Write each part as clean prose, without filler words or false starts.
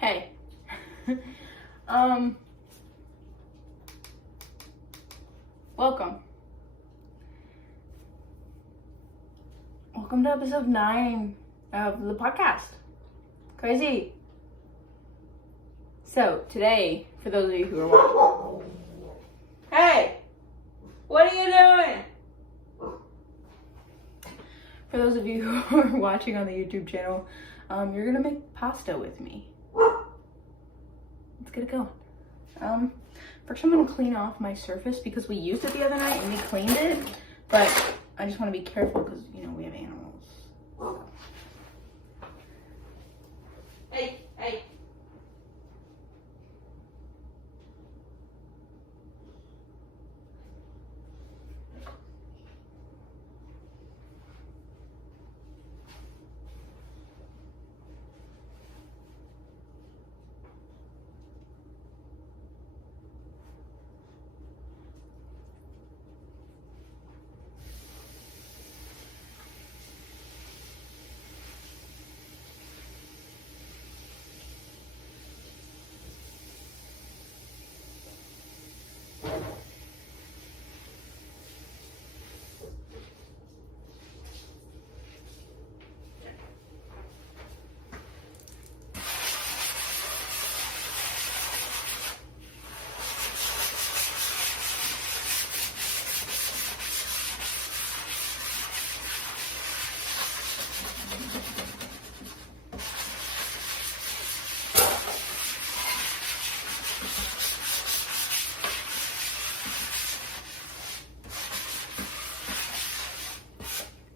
Hey. Welcome. Welcome to episode 9 of the podcast. Crazy. So, today, for those of you who are watching. Hey! What are you doing? For those of you who are watching on the YouTube channel, you're gonna make pasta with me. Let's get it going. First I'm gonna clean off my surface because we used it the other night and we cleaned it, but I just want to be careful because, you know, we have animals. Hey.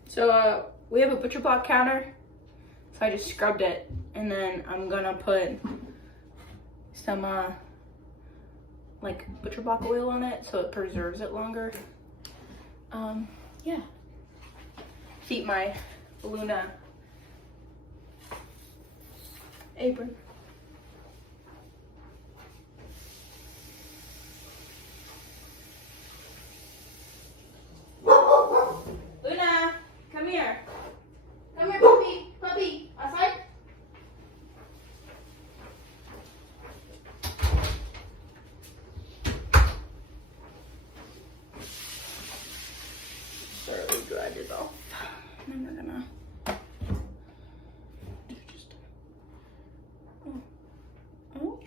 So we have a butcher block counter, so I just scrubbed it, and then I'm gonna put some like butcher block oil on it so it preserves it longer. Yeah. Keep my Luna apron. Luna, come here. Come here, puppy. Puppy, outside. Thoroughly dry this off. And then we're gonna just oh.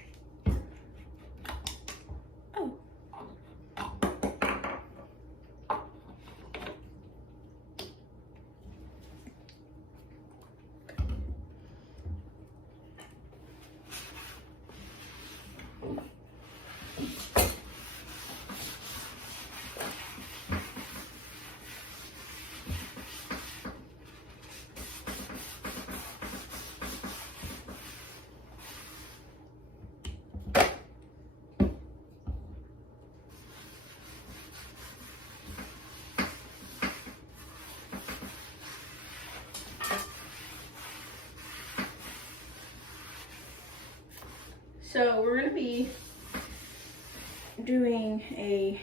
So we're gonna be doing a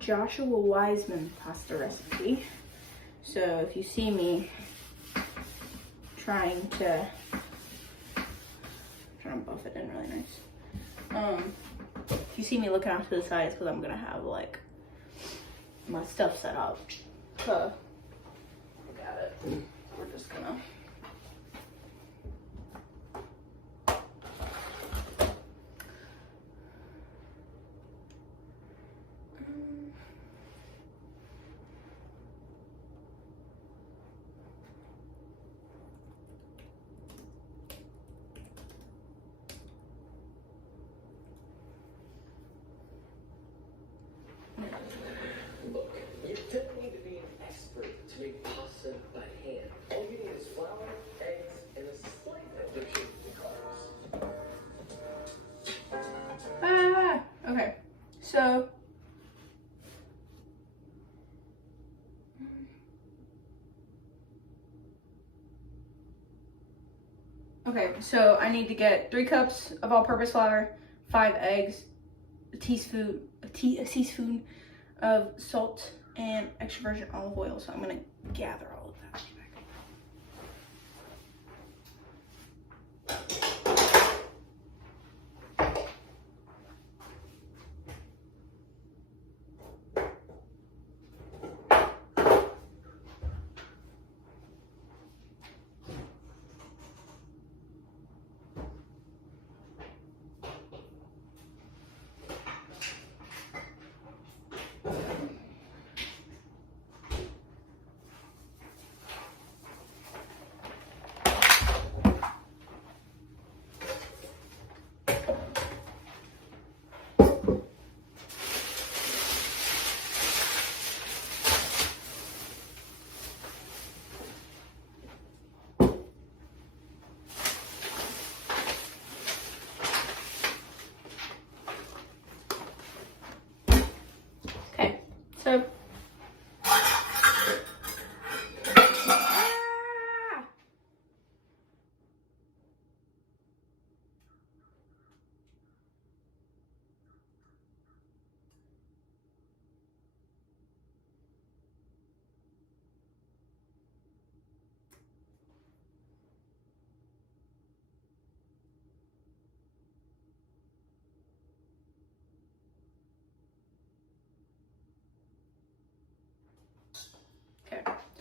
Joshua Weissman pasta recipe. So if you see me trying to buff it in really nice. If you see me looking off to the side, it's because I'm gonna have like my stuff set up to look at it. We're just gonna Look, you don't need to be an expert to make pasta by hand. All you need is flour, eggs, and a slight addition to carbs. Okay, so I need to get 3 cups of all-purpose flour, 5 eggs, a teaspoon of salt, and extra virgin olive oil. So I'm gonna gather all of that.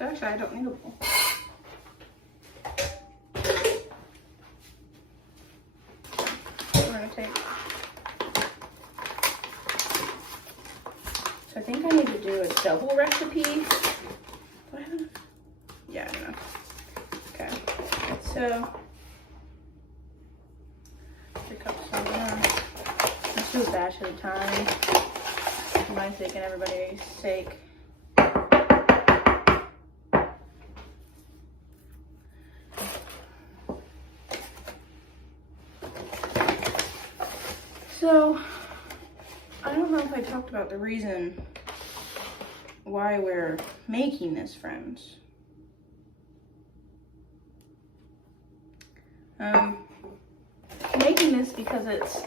Actually, I don't need a bowl. We're gonna take. So I think I need to do a double recipe. Do I have enough? Yeah, I have enough. Okay. So 3 cups. So I'm gonna let's do a batch at a time. For my sake and everybody's sake. So, I don't know if I talked about the reason why we're making this, friends. Making this because it's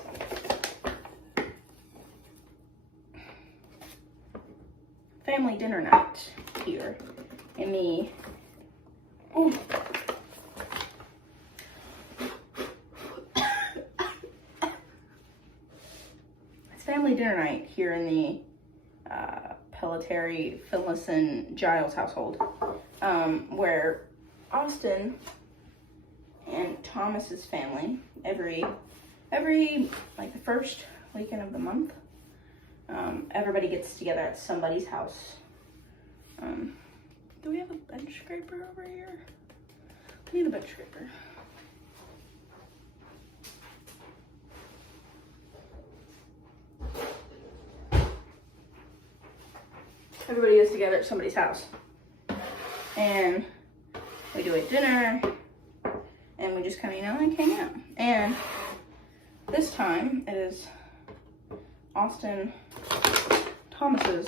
family dinner night here in the family dinner night here in the Pelletieri, Finlayson, Giles household, where Austin and Thomas's family every like the first weekend of the month, everybody gets together at somebody's house. Do we have a bench scraper over here? We need a bench scraper. Everybody gets together at somebody's house, and we do a dinner, and we just kind of, you know, like hang out. And this time it is Austin Thomas's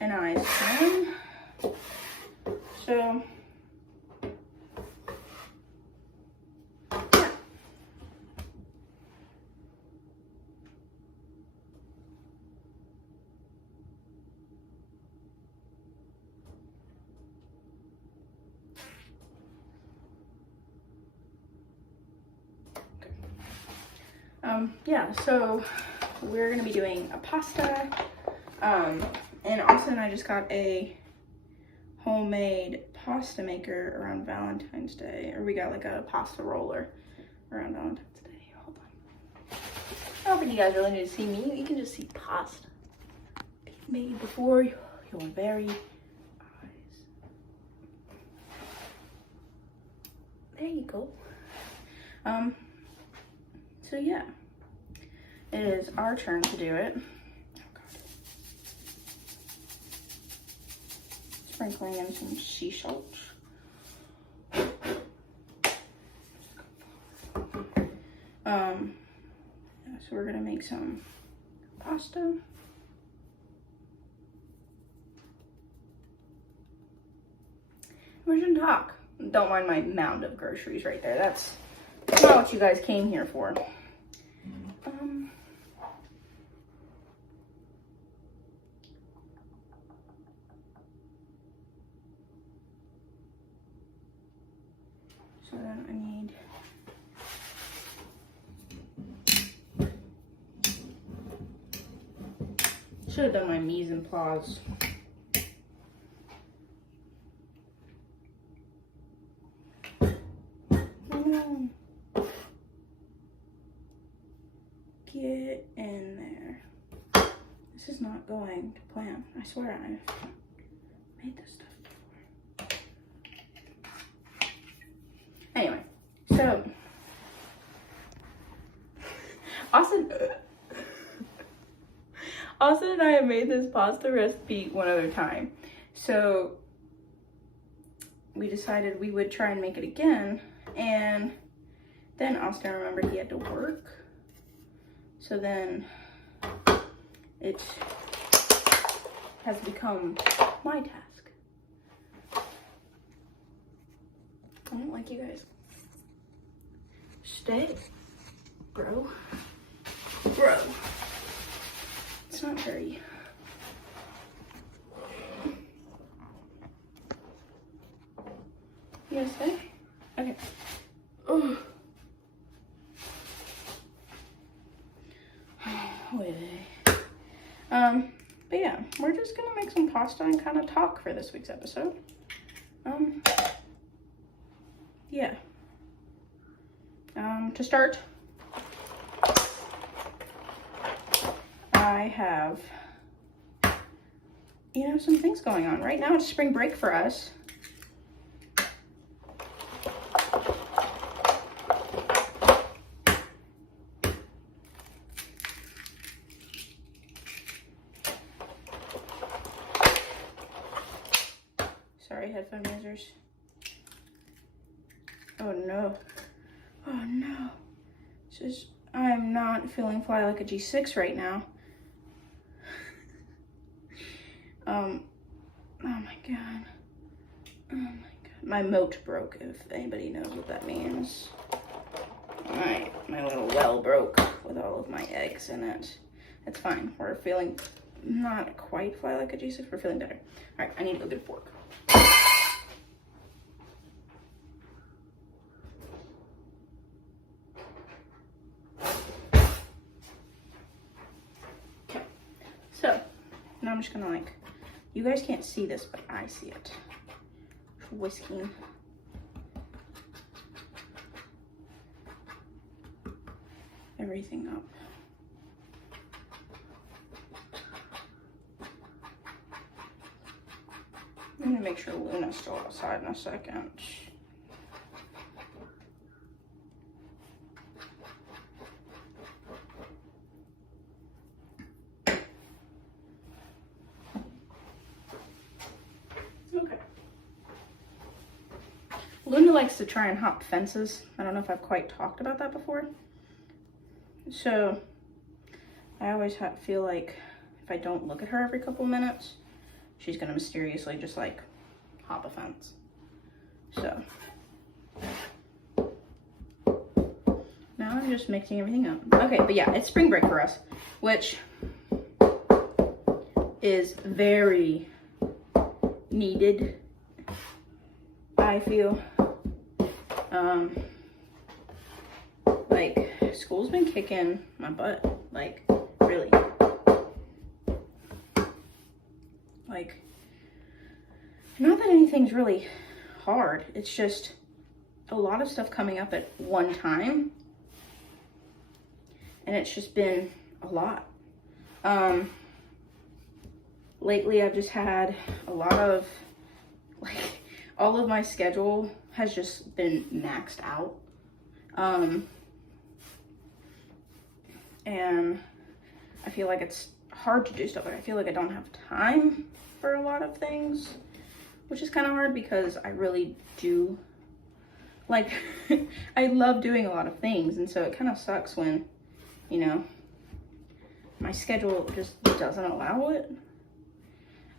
and I's turn. So yeah, so we're gonna be doing a pasta, and Austin and I just got a homemade pasta maker around Valentine's Day, or we got like a pasta roller around Valentine's Day. Hold on. I don't think you guys really need to see me. You can just see pasta being made before your very eyes. There you go. So yeah, it is our turn to do it. Oh God. Sprinkling in some sea salt. So we're gonna make some pasta. We shouldn't talk. Don't mind my mound of groceries right there. That's not what you guys came here for. So then I need should have done my mise en place. Get in there. This is not going to plan. I swear I've made this stuff before. Anyway, so Austin and I have made this pasta recipe one other time. So we decided we would try and make it again, and then Austin remembered he had to work. So then it has become my task. I don't like you guys. Stay, bro. Bro. It's not very. You gonna stay? Okay. Oh. Wait. But yeah, we're just gonna make some pasta. pasta and kind of talk for this week's episode. Yeah. To start, I have, some things going on. Right now it's spring break for us. Sorry, headphone users. Oh no. Oh no. I'm not feeling fly like a G6 right now. Oh my god. Oh my god. My moat broke, if anybody knows what that means. My little well broke with all of my eggs in it. It's fine. We're feeling not quite fly like a G6. We're feeling better. All right, I need a good fork. So, now I'm just gonna you guys can't see this, but I see it. Whisking. Everything up. I'm gonna make sure Luna's still outside in a second. Luna likes to try and hop fences. I don't know if I've quite talked about that before. So I always feel like if I don't look at her every couple minutes, she's gonna mysteriously just hop a fence. So now I'm just mixing everything up. Okay, but yeah, it's spring break for us, which is very needed, I feel. School's been kicking my butt, really. Not that anything's really hard, it's just a lot of stuff coming up at one time, and it's just been a lot. Lately I've just had a lot of, all of my schedule has just been maxed out. And I feel like it's hard to do stuff. I feel like I don't have time for a lot of things, which is kind of hard because I really do, I love doing a lot of things. And so it kind of sucks when, my schedule just doesn't allow it.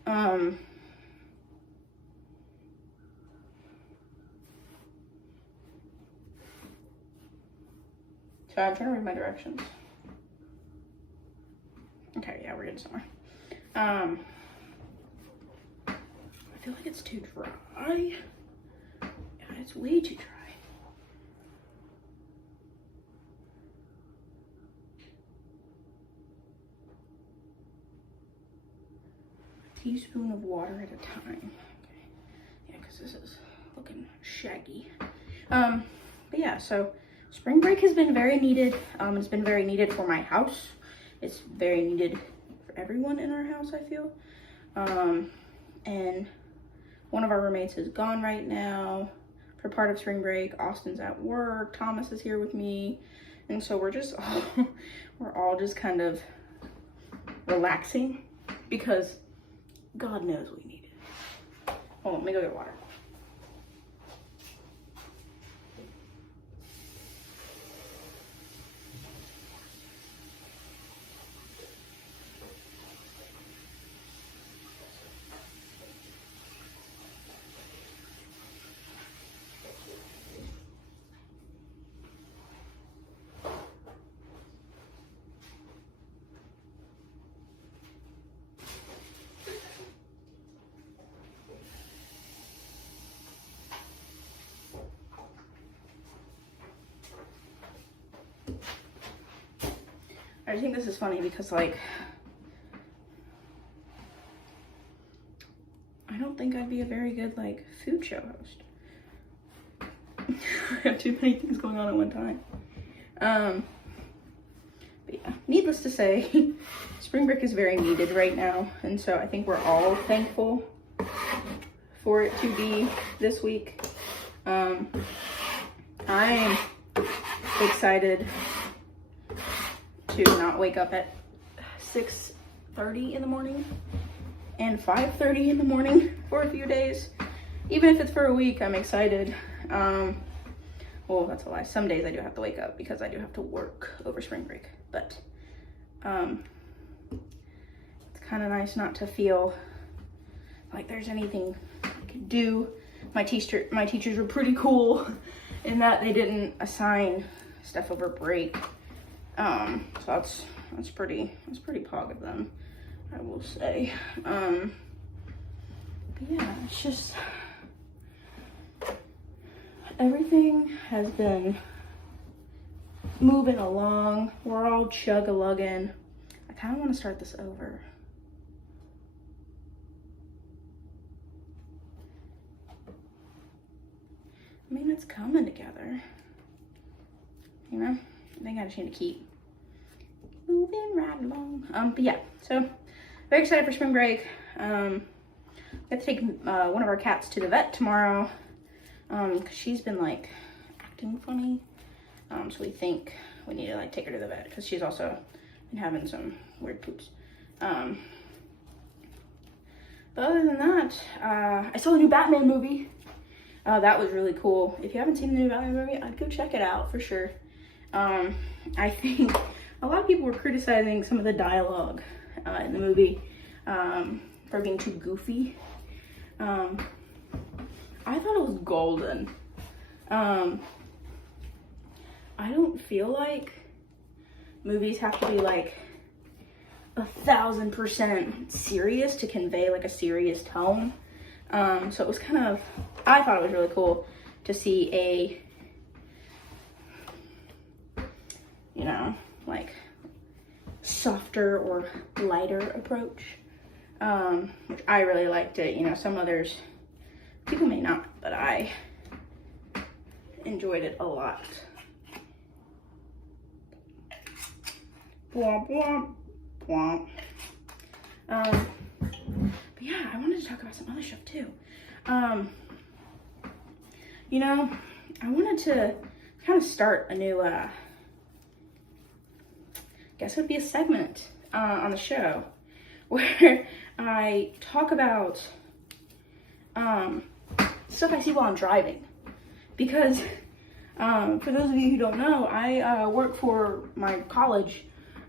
So I'm trying to read my directions. Okay, yeah, we're getting somewhere. I feel like it's too dry. Yeah, it's way too dry. A teaspoon of water at a time. Okay. Yeah, because this is looking shaggy. But yeah, so spring break has been very needed. It's been very needed for my house. It's very needed for everyone in our house, I feel. And one of our roommates is gone right now for part of spring break. Austin's at work. Thomas is here with me. And so we're all just kind of relaxing because God knows we need it. Hold on, let me go get water. I think this is funny because be a very good like food show host. I have too many things going on at one time. But yeah, needless to say, spring break is very needed right now, and so I think we're all thankful for it to be this week. I'm excited to not wake up at 6:30 in the morning and 5:30 in the morning for a few days. Even if it's for a week, I'm excited. Well, that's a lie. Some days I do have to wake up because I do have to work over spring break. But it's kind of nice not to feel like there's anything I could do. My teachers were pretty cool in that they didn't assign stuff over break. So that's pretty pog of them, I will say. But yeah, it's just everything has been moving along. We're all chug-a-lugging. I kind of want to start this over. I mean, it's coming together. You know, I think I just need to keep moving right along. But yeah, so very excited for spring break. I have to take one of our cats to the vet tomorrow. Cause she's been like acting funny. So we think we need to like take her to the vet because she's also been having some weird poops. But other than that, I saw the new Batman movie. That was really cool. If you haven't seen the new Batman movie, I'd go check it out for sure. I think a lot of people were criticizing some of the dialogue in the movie for being too goofy. I thought it was golden. I don't feel like movies have to be like 1,000% serious to convey like a serious tone. So it was I thought it was really cool to see a, you know, like softer or lighter approach, which I really liked it. You know, some others, people may not, but I enjoyed it a lot. Bwomp, bwomp, bwomp. But yeah, I wanted to talk about some other stuff too. You know, I wanted to kind of start a new, guess it would be a segment on the show where I talk about stuff I see while I'm driving. Because for those of you who don't know, I work for my college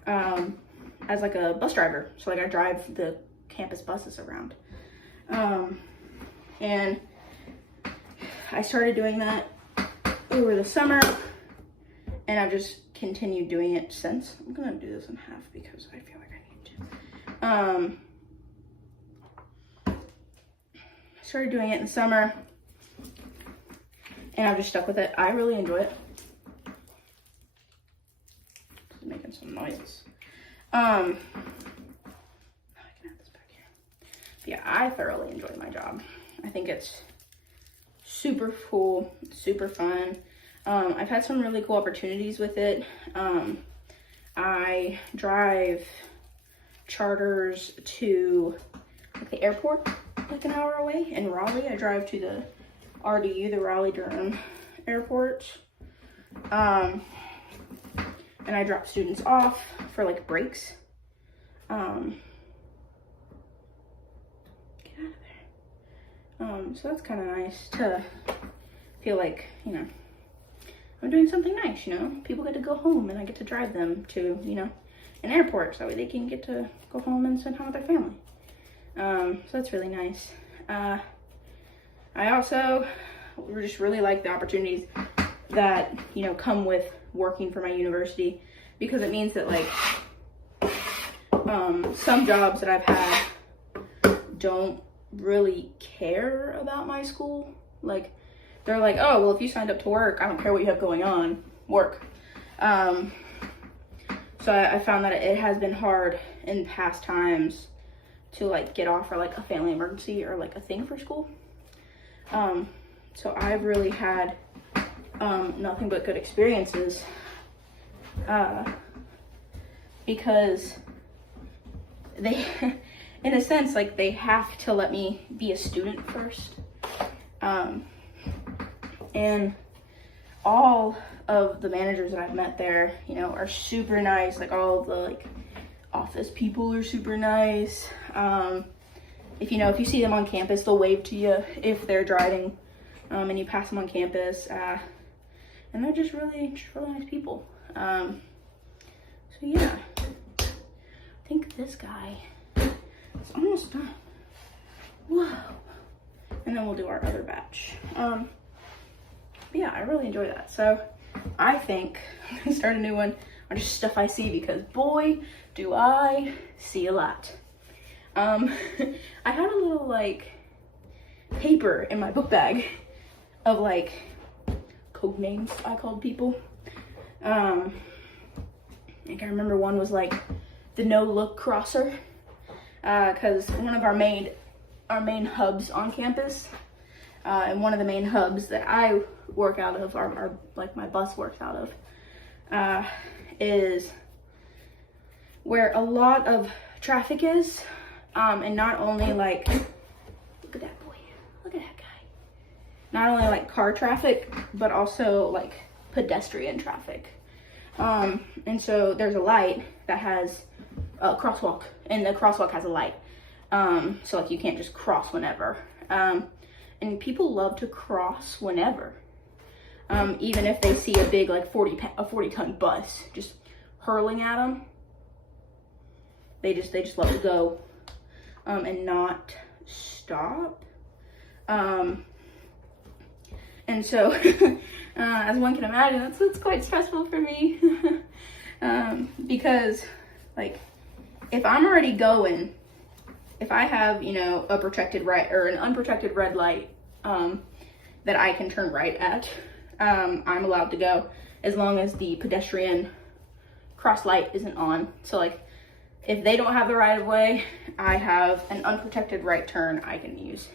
as like a bus driver. So like I drive the campus buses around. And I started doing that over the summer, and I've just continued doing it since. I'm gonna do this in half because I feel like I need to. I started doing it in the summer, and I've just stuck with it. I really enjoy it. It's making some noises. I can add this back here. But yeah, I thoroughly enjoy my job. I think it's super cool, super fun. I've had some really cool opportunities with it. I drive charters to like the airport, like an hour away in Raleigh. I drive to the RDU, the Raleigh-Durham Airport. And I drop students off for like breaks. Get out of there. So that's kind of nice to feel like, you know, I'm doing something nice, you know. People get to go home and I get to drive them to, you know, an airport so that way they can get to go home and spend time with their family. So that's really nice. I also just really like the opportunities that, you know, come with working for my university, because it means that like some jobs that I've had don't really care about my school. Like they're like, oh, well, if you signed up to work, I don't care what you have going on, work. So I found that it has been hard in past times to like get off for like a family emergency or like a thing for school. So I've really had nothing but good experiences, because they, in a sense, like, they have to let me be a student first. And all of the managers that I've met there, you know, are super nice. Like, all the, like, office people are super nice. If you see them on campus, they'll wave to you if they're driving, and you pass them on campus. And they're just really nice people. So yeah, I think this guy is almost done. Whoa. And then we'll do our other batch. Yeah, I really enjoy that. So I think I'm gonna start a new one on just stuff I see, because boy, do I see a lot. I had a little, like, paper in my book bag of, like, code names I called people. I think I remember one was, like, the no look crosser, because one of our main hubs on campus, and one of the main hubs that I work out of, like, my bus works out of, is where a lot of traffic is, and not only, like, look at that boy, look at that guy. Not only, like, car traffic, but also, like, pedestrian traffic. And so there's a light that has a crosswalk, and the crosswalk has a light. So, like, you can't just cross whenever. And people love to cross whenever. Even if they see a big, like, 40-ton bus just hurling at them, they just love to go, and not stop. And so, as one can imagine, it's quite stressful for me. Because, like, if I'm already going, if I have, you know, a protected right or an unprotected red light, that I can turn right at, I'm allowed to go as long as the pedestrian cross light isn't on. So, like, if they don't have the right of way, I have an unprotected right turn I can use,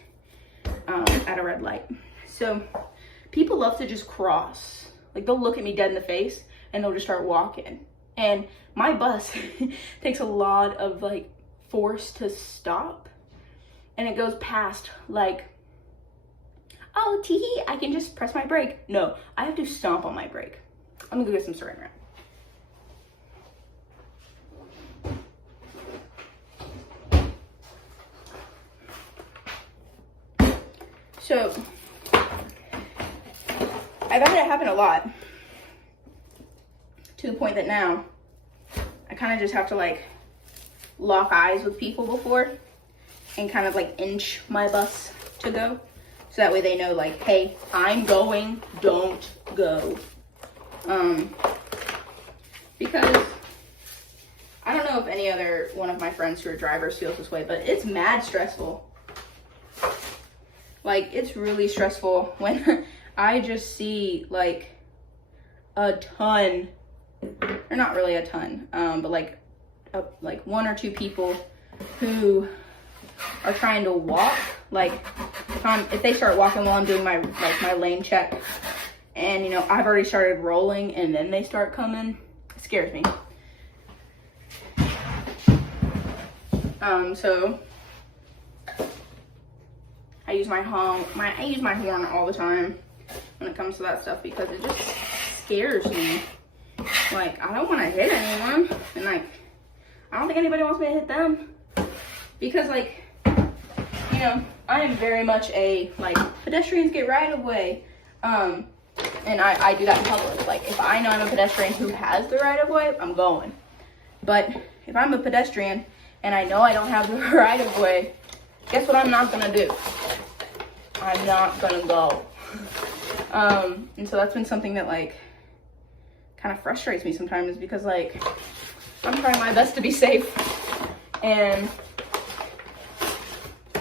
at a red light. So people love to just cross. Like, they'll look at me dead in the face and they'll just start walking. And my bus takes a lot of, like, force to stop. And it goes past, like, oh, tee-hee, I can just press my brake. No, I have to stomp on my brake. I'm gonna go get some saran wrap. So, I've had it happen a lot, to the point that now I kind of just have to, like, lock eyes with people before and kind of, like, inch my bus to go, so that way they know, like, hey, I'm going, don't go. Because I don't know if any other one of my friends who are drivers feels this way, but it's mad stressful. Like, it's really stressful when I just see, like, a ton, or not really a ton, but like one or two people who are trying to walk. Like, if they start walking while I'm doing my lane check, and, you know, I've already started rolling, and then they start coming, it scares me. So I use my horn all the time when it comes to that stuff, because it just scares me. Like, I don't want to hit anyone, and, like, I don't think anybody wants me to hit them, because, like, you know, I am very much a, like, pedestrians get right of way, and I do that in public. Like, if I know I'm a pedestrian who has the right of way, I'm going. But if I'm a pedestrian and I know I don't have the right of way, guess what I'm not gonna do? I'm not gonna go. And so that's been something that, like, kind of frustrates me sometimes, because, like, I'm trying my best to be safe, and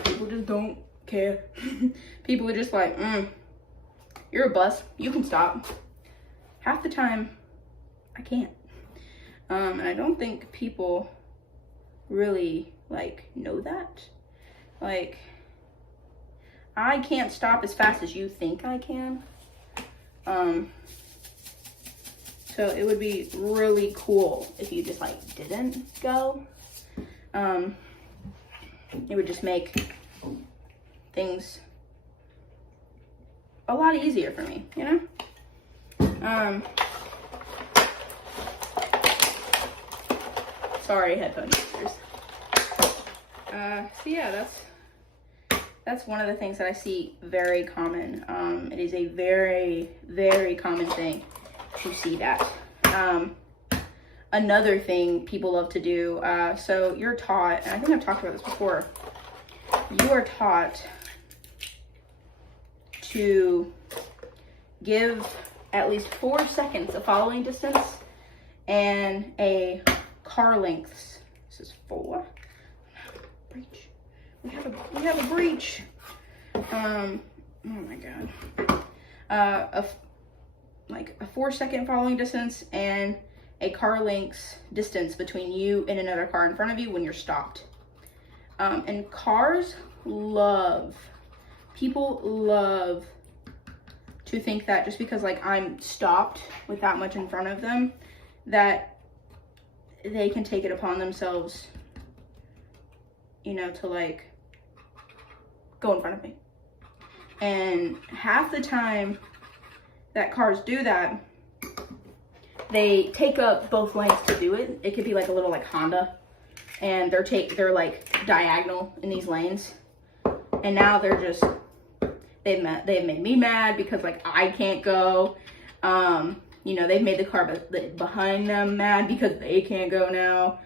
people just don't care. People are just like, you're a bus, you can stop. Half the time, I can't. And I don't think people really, like, know that. Like, I can't stop as fast as you think I can. So it would be really cool if you just like didn't go. It would just make things a lot easier for me, you know? Sorry, headphone users. So yeah, that's one of the things that I see very common. It is a very, very common thing to see that. Another thing people love to do, so you're taught, and I think I've talked about this before, you are taught to give at least 4 seconds of following distance and a car length. This is 4. Breach. We have a breach. Oh my god. Like a 4-second following distance and a car length distance between you and another car in front of you when you're stopped. And cars people love to think that just because like I'm stopped with that much in front of them, that they can take it upon themselves, you know, to like go in front of me. And half the time that cars do that, they take up both lanes to do it. It could be like a little like Honda, and they're like diagonal in these lanes, and now they're just they've made me mad because like I can't go. You know, they've made the car behind them mad because they can't go now.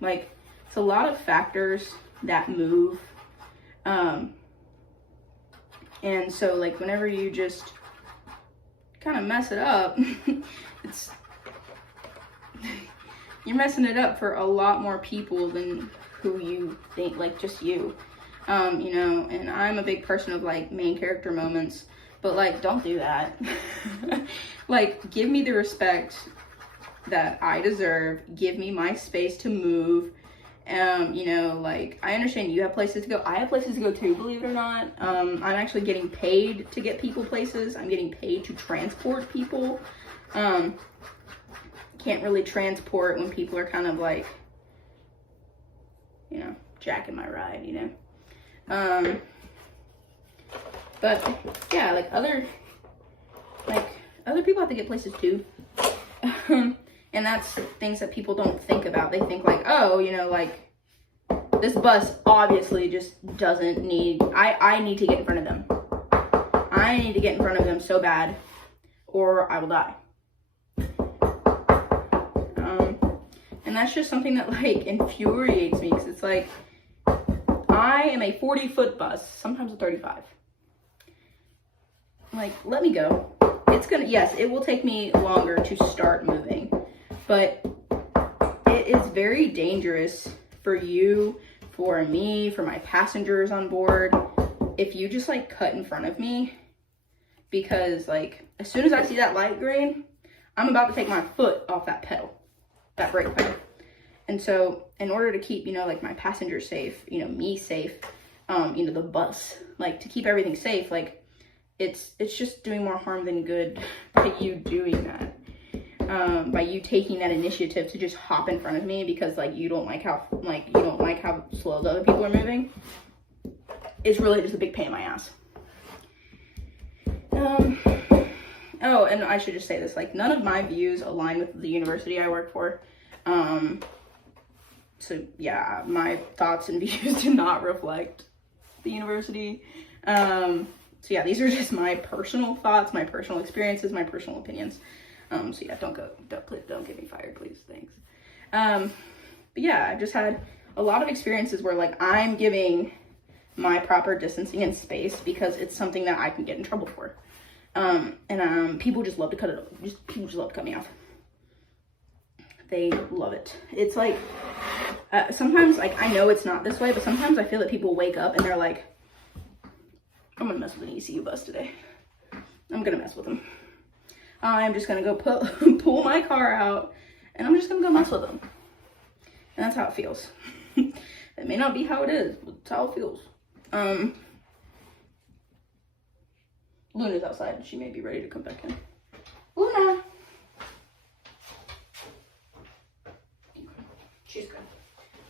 Like it's a lot of factors that move. And so like whenever you just kind of mess it up, you're messing it up for a lot more people than who you think, like just you. You know, and I'm a big person of like main character moments, but like don't do that. Like give me the respect that I deserve, give me my space to move. You know, like I understand you have places to go, I have places to go too, believe it or not. I'm actually getting paid to get people places. I'm getting paid to transport people. Can't really transport when people are kind of like, you know, jacking my ride, you know. But yeah, like other people have to get places too. And that's things that people don't think about. They think like, oh, you know, like this bus obviously just doesn't need, I need to get in front of them. I need to get in front of them so bad or I will die. And that's just something that like infuriates me because it's like, I am a 40-foot bus, sometimes a 35. Like, let me go. It's gonna, yes, it will take me longer to start moving, but it is very dangerous for you, for me, for my passengers on board, if you just like cut in front of me, because like, as soon as I see that light green, I'm about to take my foot off that pedal, that brake pedal. And so in order to keep, you know, like my passengers safe, you know, me safe, you know, the bus, like to keep everything safe, like it's just doing more harm than good by you doing that. By you taking that initiative to just hop in front of me because like you don't like how slow the other people are moving. It's really just a big pain in my ass. Oh, and I should just say this, like none of my views align with the university I work for. So yeah, my thoughts and views do not reflect the university. So yeah, these are just my personal thoughts, my personal experiences, my personal opinions. So yeah, don't get me fired, please, thanks. But yeah, I've just had a lot of experiences where like I'm giving my proper distancing and space because it's something that I can get in trouble for. And people just love to cut it, people just love to cut me off. They love it. It's like, sometimes, like, I know it's not this way, but sometimes I feel that people wake up and they're like, I'm gonna mess with an ECU bus today. I'm gonna mess with them. I'm just gonna go pull my car out, and I'm just gonna go mess with them. And that's how it feels. It may not be how it is, but it's how it feels. Luna's outside. She may be ready to come back in. Luna! She's good.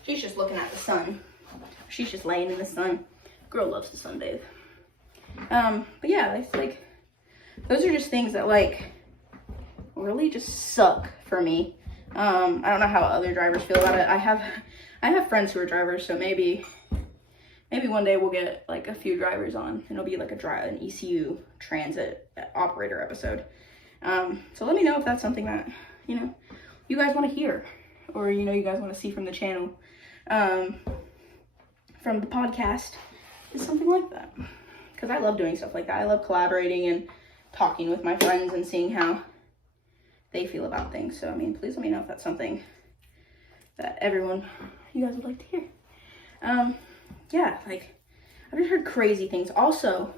She's just looking at the sun. She's just laying in the sun. Girl loves to sunbathe. But yeah, it's like, those are just things that like really just suck for me. I don't know how other drivers feel about it. I have friends who are drivers, so maybe one day we'll get like a few drivers on, and it'll be like an ECU transit operator episode. So let me know if that's something that, you know, you guys want to hear, or, you know, you guys want to see from the channel, from the podcast, is something like that. Because I love doing stuff like that. I love collaborating and talking with my friends and seeing how they feel about things. So, I mean, please let me know if that's something that you guys would like to hear. Yeah, like, I've just heard crazy things. Also,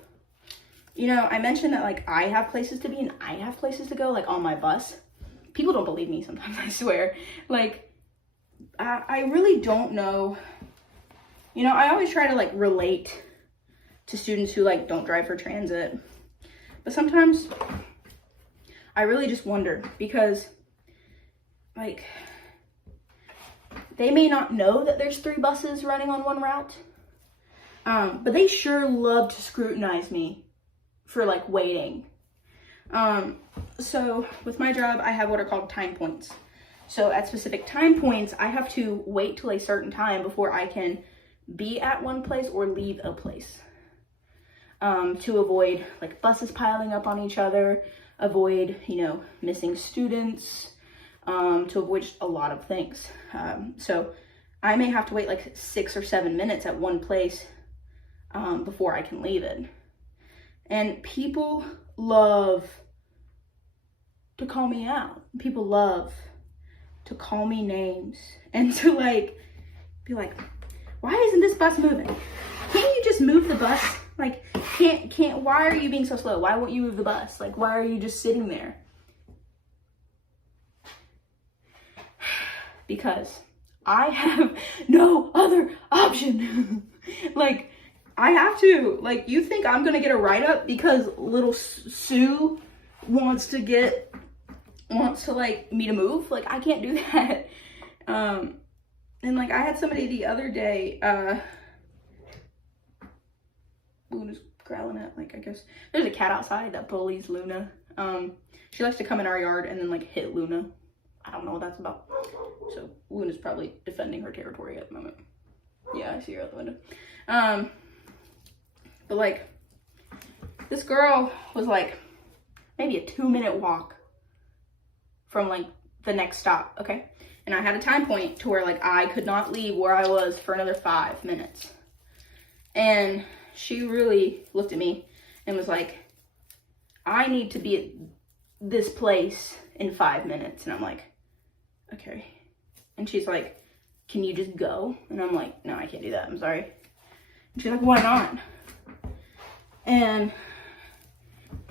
you know, I mentioned that, like, I have places to be and I have places to go, like, on my bus. People don't believe me sometimes, I swear. Like, I really don't know. You know, I always try to, like, relate to students who, like, don't drive for transit. But sometimes I really just wonder, because, like, they may not know that there's 3 buses running on one route. But they sure love to scrutinize me for, like, waiting. So with my job, I have what are called time points. So at specific time points, I have to wait till a certain time before I can be at one place or leave a place. To avoid, like, buses piling up on each other, avoid, you know, missing students, to avoid just a lot of things. So I may have to wait like 6 or 7 minutes at one place before I can leave it. And people love to call me out. People love to call me names and to, like, be like, why isn't this bus moving? Can't you just move the bus? Like, why are you being so slow? Why won't you move the bus? Like, why are you just sitting there? Because I have no other option. Like, I have to. Like, you think I'm gonna get a write-up because little Sue wants to like me to move? Like, I can't do that. And like, I had somebody the other day, Luna's growling at, like, I guess there's a cat outside that bullies Luna. She likes to come in our yard and then, like, hit Luna. I don't know what that's about. So Luna's probably defending her territory at the moment. Yeah, I see her out the window. But like, this girl was like maybe a 2-minute walk from like the next stop, okay? And I had a time point to where like I could not leave where I was for another 5 minutes. And she really looked at me and was like, I need to be at this place in 5 minutes. And I'm like, okay. And she's like, can you just go? And I'm like, no, I can't do that. I'm sorry. And she's like, why not? And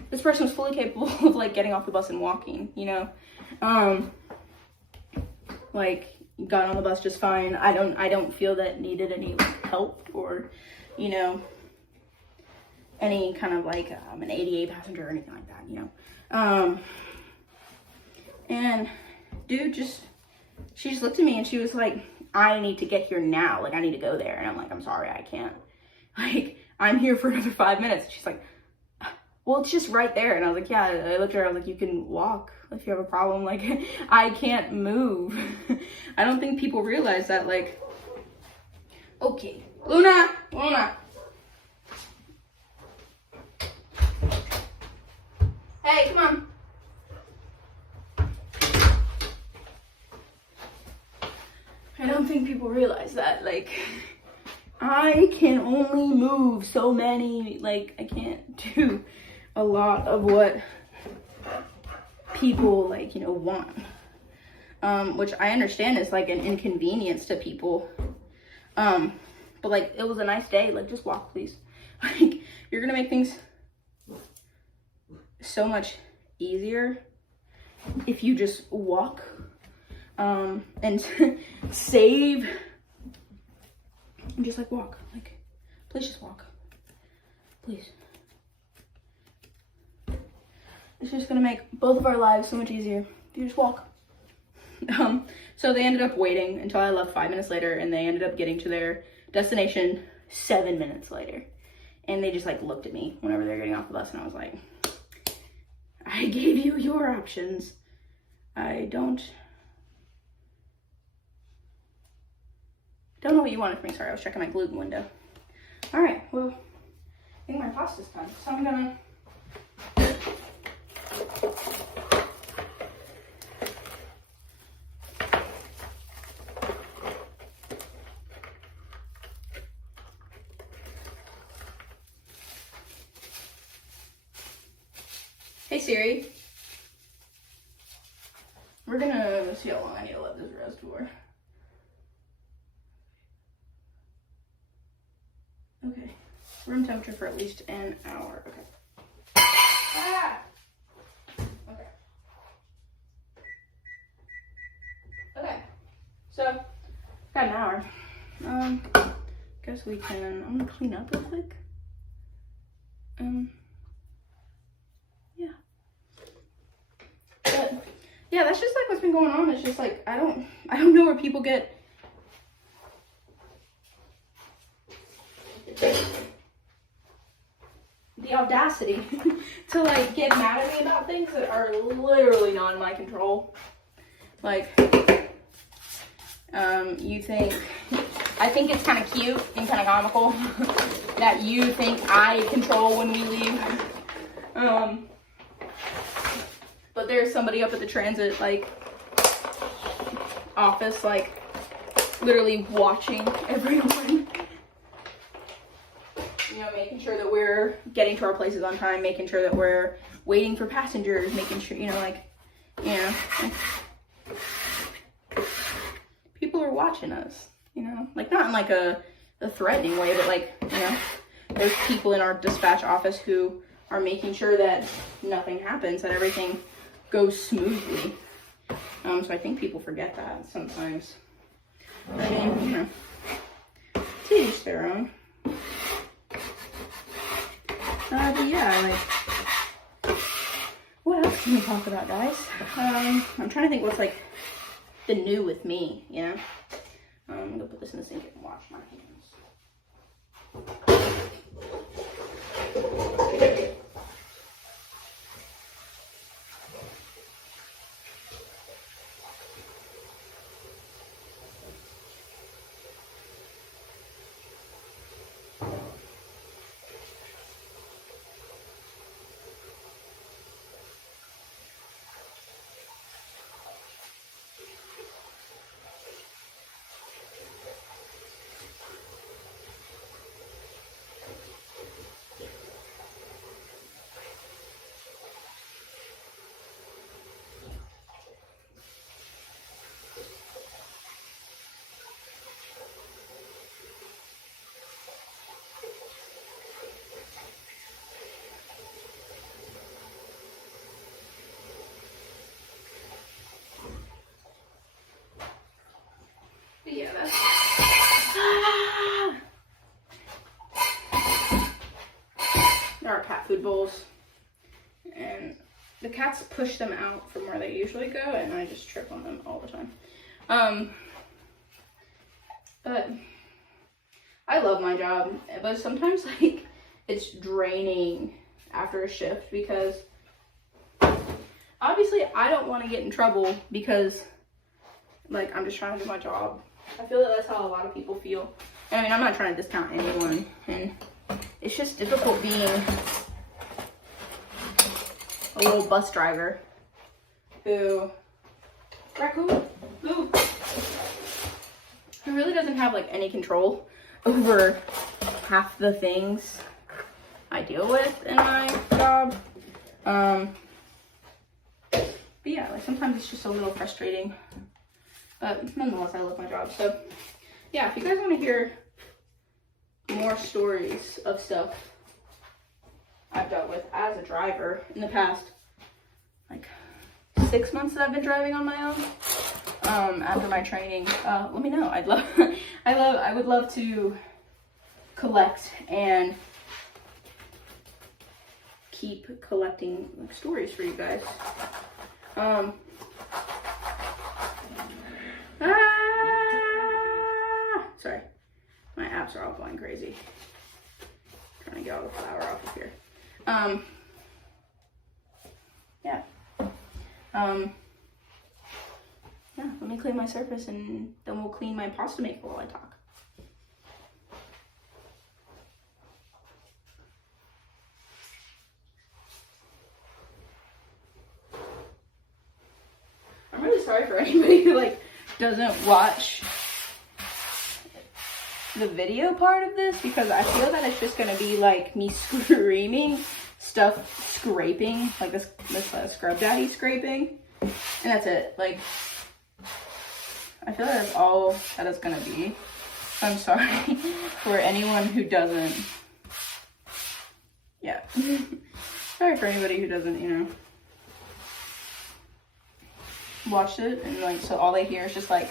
this person was fully capable of like getting off the bus and walking, you know? Like, got on the bus just fine. I don't feel that needed any like, help or, you know, any kind of like an ADA passenger or anything like that, you know? And dude she just looked at me and she was like, I need to get here now. Like, I need to go there. And I'm like, I'm sorry, I can't. Like, I'm here for another 5 minutes. She's like, well, it's just right there. And I was like, yeah. I looked at her, I was like, you can walk if you have a problem. Like, I can't move. I don't think people realize that, like, okay, Luna. Hey, come on. I don't think people realize that, like, I can only move so many, like, I can't do a lot of what people, like, you know, want. Which I understand is, like, an inconvenience to people. But, like, it was a nice day. Like, just walk, please. Like, you're gonna make things so much easier if you just walk. And save, and just like walk, like, please just walk, please. It's just gonna make both of our lives so much easier if you just walk. So they ended up waiting until I left 5 minutes later, and they ended up getting to their destination 7 minutes later. And they just like looked at me whenever they were getting off the bus, and I was like, I gave you your options. I don't know what you wanted from me. Sorry, I was checking my gluten window. All right, well, I think my pasta's done. So I'm gonna Hey Siri. We're gonna see how long I need to let this rest for. Okay. Room temperature for at least an hour. Okay. Ah! Okay. Okay. So, got an hour. Guess we can, I'm gonna clean up real quick. Yeah. But, yeah, that's just like what's been going on. It's just like, I don't know where people get the audacity to like get mad at me about things that are literally not in my control. Like, I think it's kind of cute and kind of comical that you think I control when we leave. But there's somebody up at the transit like office, like literally watching everyone. You know, making sure that we're getting to our places on time, making sure that we're waiting for passengers, making sure, you know, like, people are watching us, you know, like not in like a threatening way, but like, you know, there's people in our dispatch office who are making sure that nothing happens, that everything goes smoothly. So I think people forget that sometimes. I mean, you know, to each their own. But yeah, like, what else can we talk about, guys? I'm trying to think what's like the new with me, you know? I'm gonna put this in the sink and wash my hands. But yeah, that's... There are cat food bowls. And the cats push them out from where they usually go, and I just trip on them all the time. But I love my job, but sometimes like it's draining after a shift because obviously I don't want to get in trouble because like I'm just trying to do my job. I feel that that's how a lot of people feel. I mean, I'm not trying to discount anyone, and it's just difficult being a little bus driver who really doesn't have like any control over half the things I deal with in my job. But yeah, like sometimes it's just a little frustrating, but nonetheless, I love my job. So yeah, if you guys want to hear more stories of stuff I've dealt with as a driver in the past, like 6 months that I've been driving on my own, after my training, let me know. I would love to collect and keep collecting like, stories for you guys. Sorry, my apps are all going crazy. Trying to get all the flour off of here. Yeah. Yeah, let me clean my surface and then we'll clean my pasta maker while I talk. I'm really sorry for anybody who like doesn't watch the video part of this because I feel that it's just gonna be like me screaming, stuff scraping, like this scrub daddy scraping, and that's it. Like, I feel like that's all that it's gonna be. I'm sorry for anyone who doesn't. Yeah. Sorry for anybody who doesn't, you know, watch it and like so all they hear is just like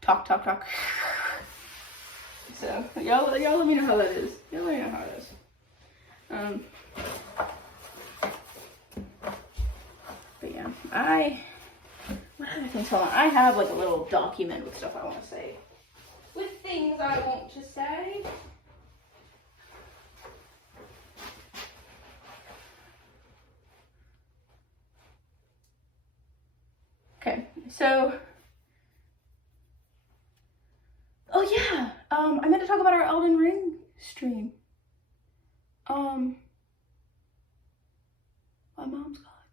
talk. So y'all let me know how that is. Y'all let me know how it is. But yeah, what other things? Hold on. I have like a little document with stuff I want to say. With things I want to say. Okay, so oh yeah, I meant to talk about our Elden Ring stream. My mom's calling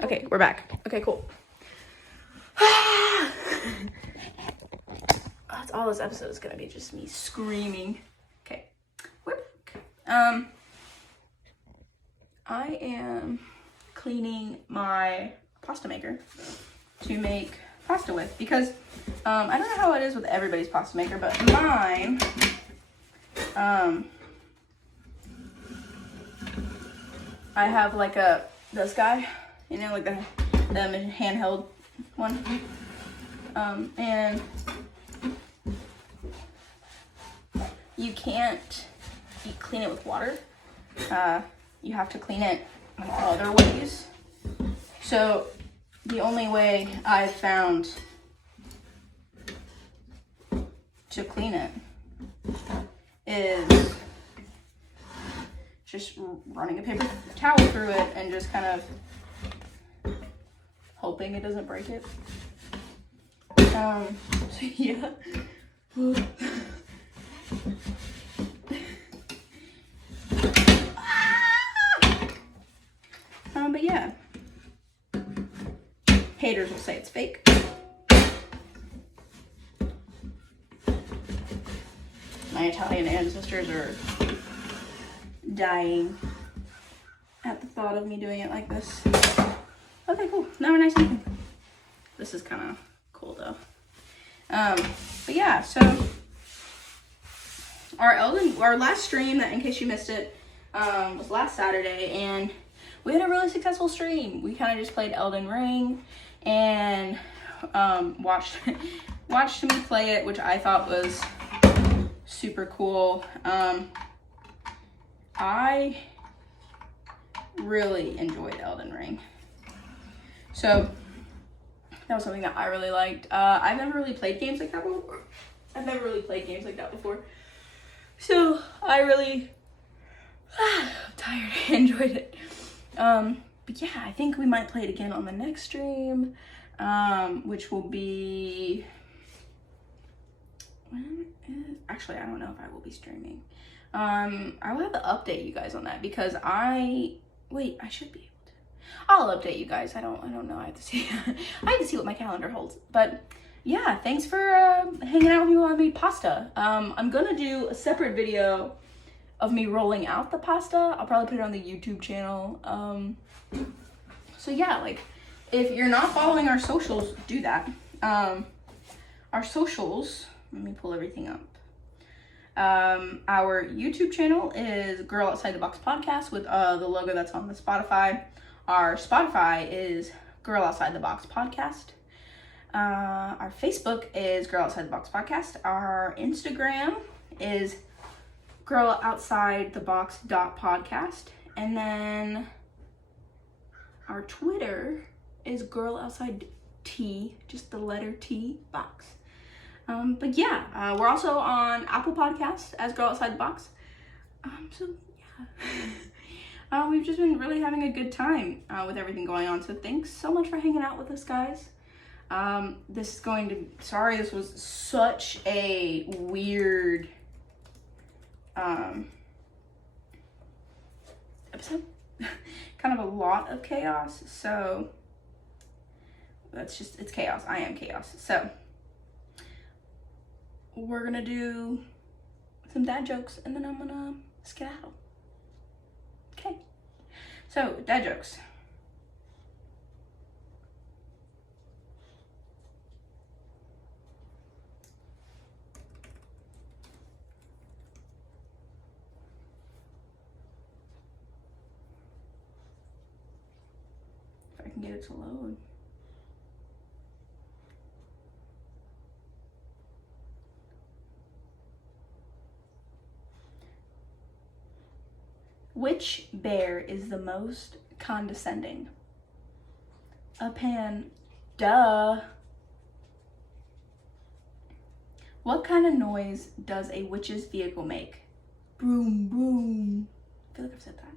me. Okay, we're back. Okay, cool. That's all this episode is gonna be, just me screaming. Okay, we're back. I am cleaning my pasta maker to make pasta with because I don't know how it is with everybody's pasta maker, but mine I have like this guy, you know, like the handheld one, and you can't clean it with water. You have to clean it like other ways. So the only way I've found to clean it is just running a paper towel through it and just kind of hoping it doesn't break it. So yeah. But yeah, haters will say it's fake. My Italian ancestors are dying at the thought of me doing it like this. Okay, cool. Now we're nice and even. This is kind of cool though. But yeah, so our last stream, that in case you missed it, was last Saturday, and we had a really successful stream. We kind of just played Elden Ring and watched me play it, which I thought was super cool. I really enjoyed Elden Ring. So that was something that I really liked. I've never really played games like that before. So I really, I'm tired. I enjoyed it. But yeah, I think we might play it again on the next stream, which will be, actually, I don't know if I will be streaming. I will have to update you guys on that because I should be able to. I'll update you guys. I don't know. I have to see. I have to see what my calendar holds. But yeah, thanks for hanging out with me while I made pasta. I'm gonna do a separate video of me rolling out the pasta. I'll probably put it on the YouTube channel. So yeah, like if you're not following our socials, do that. Our socials, let me pull everything up. Our YouTube channel is Girl Outside the Box Podcast with the logo that's on the Spotify. Our Spotify is Girl Outside the Box Podcast. Our Facebook is Girl Outside the Box Podcast. Our Instagram is girloutsidethebox.podcast. And then our Twitter is girloutsidet, just the letter T box. But yeah, we're also on Apple Podcasts as Girl Outside the Box. So yeah, we've just been really having a good time with everything going on. So thanks so much for hanging out with us, guys. This was such a weird episode. Kind of a lot of chaos. So it's chaos. I am chaos. So we're gonna do some dad jokes and then I'm gonna skedaddle. Okay. So, dad jokes. If I can get it to load. Which bear is the most condescending? A panda. What kind of noise does a witch's vehicle make? Broom, broom. I feel like I've said that.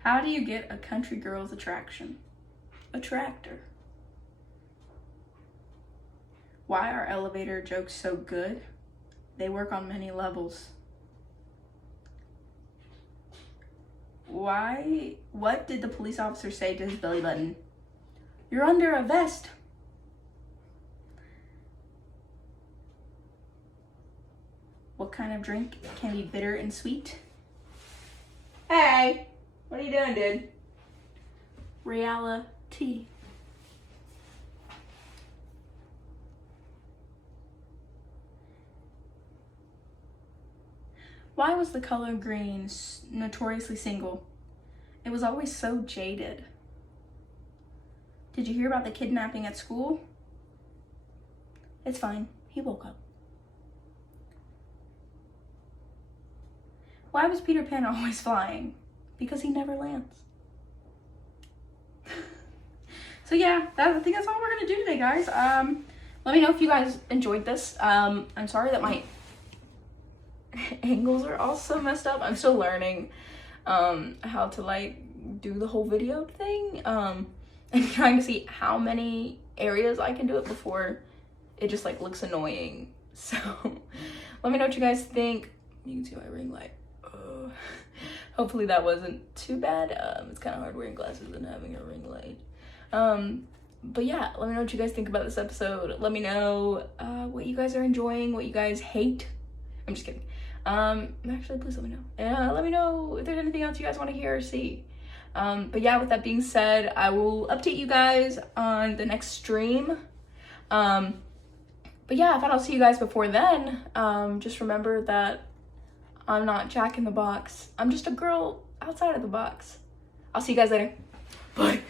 How do you get a country girl's attraction? A tractor. Why are elevator jokes so good? They work on many levels. What did the police officer say to his belly button? You're under a vest. What kind of drink can be bitter and sweet? Hey, what are you doing, dude? Reality. Why was the color green notoriously single? It was always so jaded. Did you hear about the kidnapping at school? It's fine. He woke up. Why was Peter Pan always flying? Because he never lands. So yeah, I think that's all we're gonna do today, guys. Let me know if you guys enjoyed this. I'm sorry that my angles are all so messed up. I'm still learning how to like do the whole video thing and trying to see how many areas I can do it before it just like looks annoying. So let me know what you guys think. You can see my ring light. Hopefully that wasn't too bad. It's kind of hard wearing glasses and having a ring light. But yeah, let me know what you guys think about this episode. Let me know what you guys are enjoying, what you guys hate. I'm just kidding. Actually, please let me know. And let me know if there's anything else you guys want to hear or see. But yeah, with that being said, I will update you guys on the next stream. But yeah, if I don't see you guys before then, just remember that I'm not Jack in the Box. I'm just a girl outside of the box. I'll see you guys later. Bye.